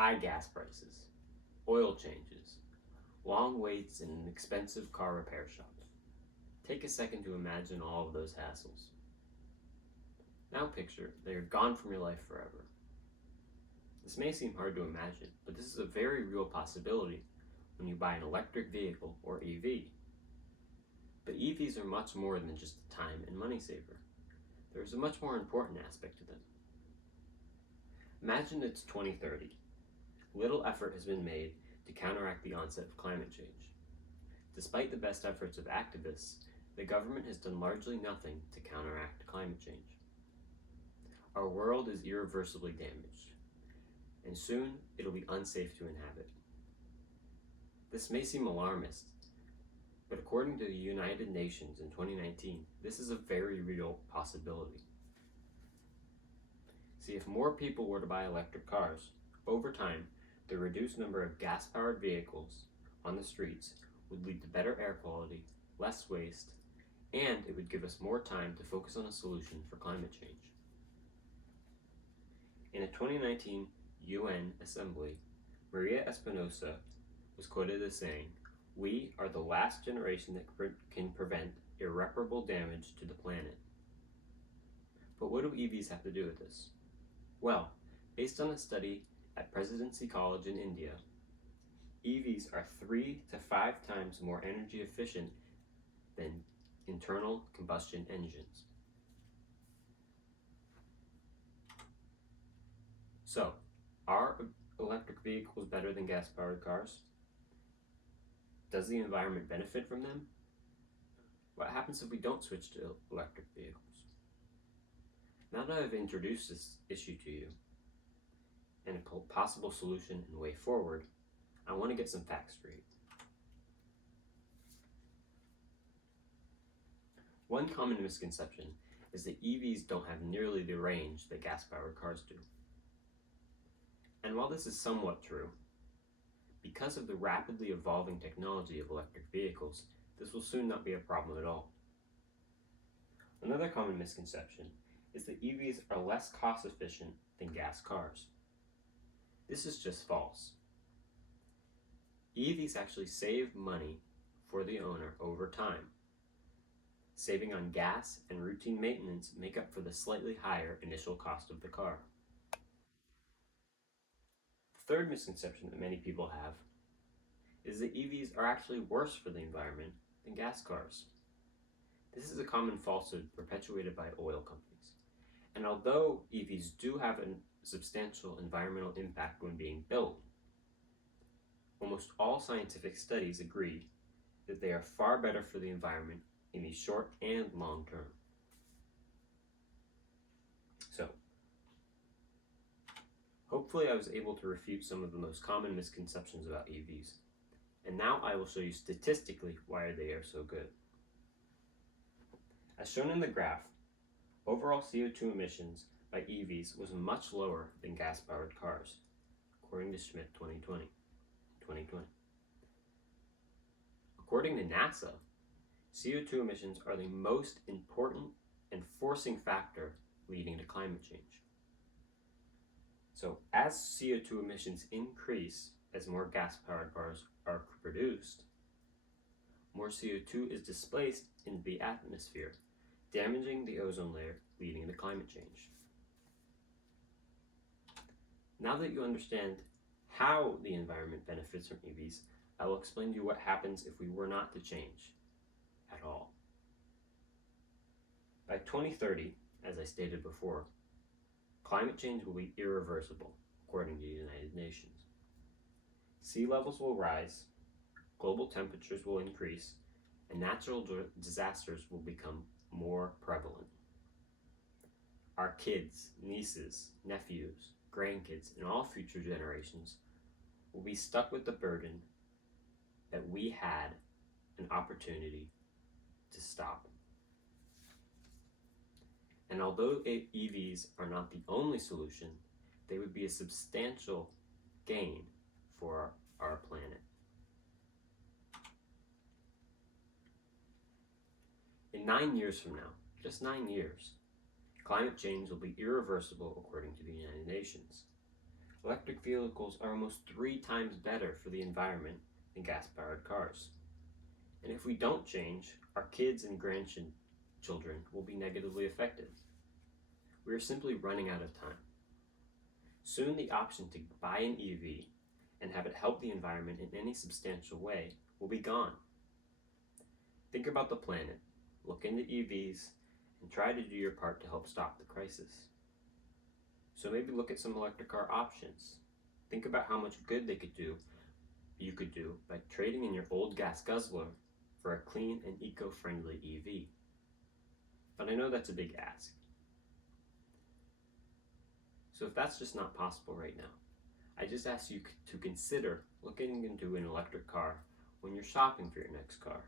high gas prices, oil changes, long waits in an expensive car repair shop. Take a second to imagine all of those hassles. Now picture they are gone from your life forever. This may seem hard to imagine, but this is a very real possibility when you buy an electric vehicle or EV. But EVs are much more than just a time and money saver. There is a much more important aspect to them. Imagine it's 2030. Little effort has been made to counteract the onset of climate change. Despite the best efforts of activists, the government has done largely nothing to counteract climate change. Our world is irreversibly damaged, and soon it'll be unsafe to inhabit. This may seem alarmist, but according to the United Nations in 2019, this is a very real possibility. See, if more people were to buy electric cars, over time, the reduced number of gas-powered vehicles on the streets would lead to better air quality, less waste, and it would give us more time to focus on a solution for climate change. In a 2019 UN Assembly, Maria Espinosa was quoted as saying, "We are the last generation that can prevent irreparable damage to the planet." But what do EVs have to do with this? Well, based on a study at Presidency College in India, EVs are 3 to 5 times more energy efficient than internal combustion engines. So, are electric vehicles better than gas-powered cars? Does the environment benefit from them? What happens if we don't switch to electric vehicles? Now that I've introduced this issue to you, and a possible solution and way forward, I want to get some facts straight. One common misconception is that EVs don't have nearly the range that gas-powered cars do. And while this is somewhat true, because of the rapidly evolving technology of electric vehicles, this will soon not be a problem at all. Another common misconception is that EVs are less cost efficient than gas cars. This is just false. EVs actually save money for the owner over time. Saving on gas and routine maintenance make up for the slightly higher initial cost of the car. The third misconception that many people have is that EVs are actually worse for the environment than gas cars. This is a common falsehood perpetuated by oil companies. And although EVs do have a substantial environmental impact when being built, almost all scientific studies agree that they are far better for the environment in the short and long term. So, hopefully I was able to refute some of the most common misconceptions about EVs. And now I will show you statistically why they are so good. As shown in the graph, overall CO2 emissions by EVs was much lower than gas-powered cars, according to Schmidt 2020. According to NASA, CO2 emissions are the most important and forcing factor leading to climate change. So as CO2 emissions increase as more gas-powered cars are produced, more CO2 is displaced into the atmosphere, damaging the ozone layer, leading to climate change. Now that you understand how the environment benefits from EVs, I will explain to you what happens if we were not to change at all. By 2030, as I stated before, climate change will be irreversible, according to the United Nations. Sea levels will rise, global temperatures will increase, and natural disasters will become more prevalent. Our kids, nieces, nephews, grandkids, and all future generations will be stuck with the burden that we had an opportunity to stop. And although EVs are not the only solution, they would be a substantial gain for our planet. In 9 years from now, just 9 years, climate change will be irreversible according to the United Nations. Electric vehicles are almost 3 times better for the environment than gas-powered cars. And if we don't change, our kids and grandchildren will be negatively affected. We are simply running out of time. Soon the option to buy an EV and have it help the environment in any substantial way will be gone. Think about the planet, look into EVs, and try to do your part to help stop the crisis. So maybe look at some electric car options. Think about how much good you could do by trading in your old gas guzzler for a clean and eco-friendly EV. But I know that's a big ask. So if that's just not possible right now, I just ask you to consider looking into an electric car when you're shopping for your next car.